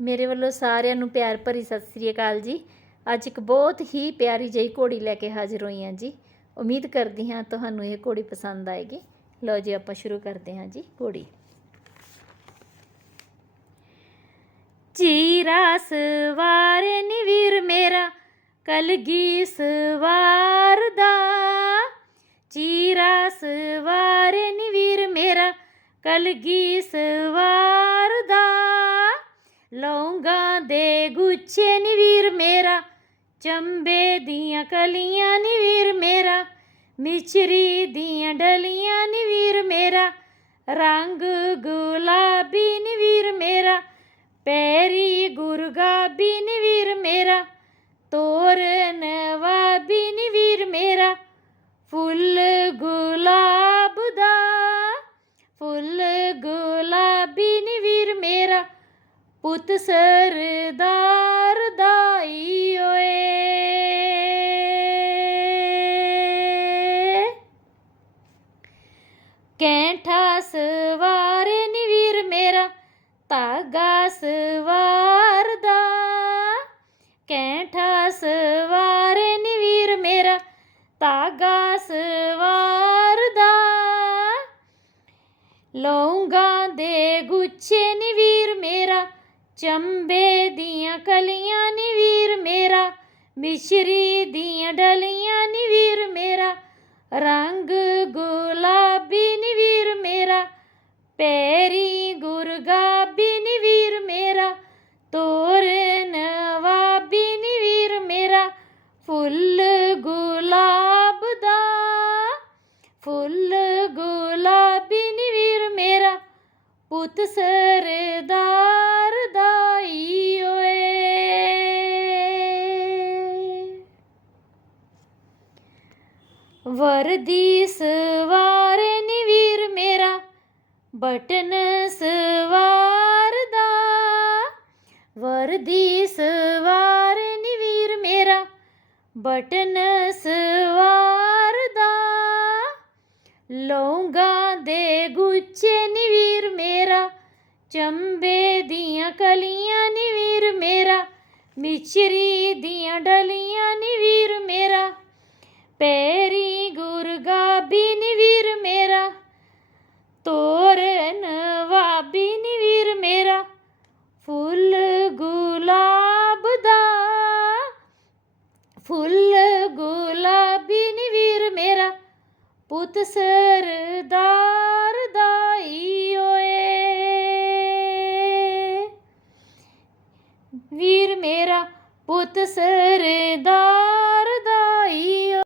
ਮੇਰੇ ਵੱਲੋਂ ਸਾਰਿਆਂ ਨੂੰ ਪਿਆਰ ਭਰੀ ਸਤਿ ਸ੍ਰੀ ਅਕਾਲ ਜੀ। ਅੱਜ ਇੱਕ ਬਹੁਤ ਹੀ ਪਿਆਰੀ ਜਿਹੀ ਘੋੜੀ ਲੈ ਕੇ ਹਾਜ਼ਰ ਹੋਈ ਹਾਂ ਜੀ। ਉਮੀਦ ਕਰਦੀ ਹਾਂ ਤੁਹਾਨੂੰ ਇਹ ਘੋੜੀ ਪਸੰਦ ਆਏਗੀ। ਲਓ ਜੀ, ਆਪਾਂ ਸ਼ੁਰੂ ਕਰਦੇ ਹਾਂ ਜੀ ਘੋੜੀ। ਚੀਰਾ ਸਵਾਰ ਨੀ ਵੀਰ ਮੇਰਾ ਕਲਗੀ ਸਵਾਰ ਦਾ। ਚੀਰਾ ਸਵਾਰ ਨੀ ਵੀਰ ਮੇਰਾ ਕਲਗੀ ਸਵਾਰ ਦਾ। ਦੇ ਗੁੱਛੇ ਨੀ ਵੀਰ ਮੇਰਾ, ਚੰਬੇ ਦੀਆਂ ਕਲੀਆਂ ਨੀ ਵੀਰ ਮੇਰਾ ਮਿਚਰੀ ਦੀਆਂ ਡਲੀਆਂ ਨੀ ਵੀਰ ਮੇਰਾ, ਰੰਗ ਗੁਲਾਬੀ ਨੀ ਵੀਰ ਮੇਰਾ, ਪੈਰੀ ਗੁਰਗਾਬੀ ਨੀ ਵੀਰ ਮੇਰਾ, ਤੋਰ ਨਵਾਬੀ ਨੀ ਵੀਰ ਮੇਰਾ, ਫੁੱਲ ਗੁਲਾਬ ਦਾ, ਫੁੱਲ ਗੁਲਾਬੀ ਪੁੱਤ ਸਰਦਾਰ ਦਾ ਈ ਓਏ। ਕੈਂਠਾ ਸਵਾਰੇ ਨੀ ਵੀਰ ਮੇਰਾ, ਧਾਗਾ ਸਵਾਰ ਦਾ। ਕੈਂਠਾ ਸਵਾਰੇ ਨੀ ਵੀਰ ਮੇਰਾ, ਧਾਗਾ ਸਵਾਰ ਦਾ। ਲੌਂਗਾ ਦੇ ਗੁੱਛੇ ਨੀ ਵੀਰ ਚੰਬੇ ਦੀਆਂ ਕਲੀਆਂ ਨੀ ਵੀਰ ਮੇਰਾ ਮਿਸ਼ਰੀ ਦੀਆਂ ਡਲੀਆਂ ਨੀ ਵੀਰ ਮੇਰਾ ਰੰਗ ਗੁਲਾ ਪੁੱਤ ਸਰਦਾਰ ਦਾ ਈ ਓਏ। ਵਰਦੀ ਸਵਾਰੇ ਨੀ ਵੀਰ ਮੇਰਾ, ਬਟਨ ਸਵਾਰ ਦਾ। ਵਰਦੀ ਸਵਾਰੇ ਨੀ ਵੀਰ ਮੇਰਾ, ਬਟਨ ਸਵਾਰ ਦਾ। ਲੌਂਗਾ ਦੇ ਗੁੱਛੇ ਨੀ ਵੀਰ ਚੰਬੇ ਦੀਆਂ ਕਲੀਆਂ ਨੀ ਵੀਰ ਮੇਰਾ ਮਿਚਰੀ ਦੀਆਂ ਡਲੀਆਂ ਨੀ ਵੀਰ ਮੇਰਾ, ਪੈਰੀ ਗੁਰਗਾਬੀ ਨੀ ਵੀਰ ਮੇਰਾ ਤੋਰ ਨਵਾਬੀ ਨੀ ਵੀਰ ਮੇਰਾ, ਫੁੱਲ ਗੁਲਾਬ ਦਾ, ਫੁੱਲ ਗੁਲਾਬੀ ਨੀ ਵੀਰ ਮੇਰਾ, ਪੁੱਤ ਸਰਦਾਰ ਤੇਰਾ ਪੁੱਤ ਸਰਦਾਰ ਦਾ ਈ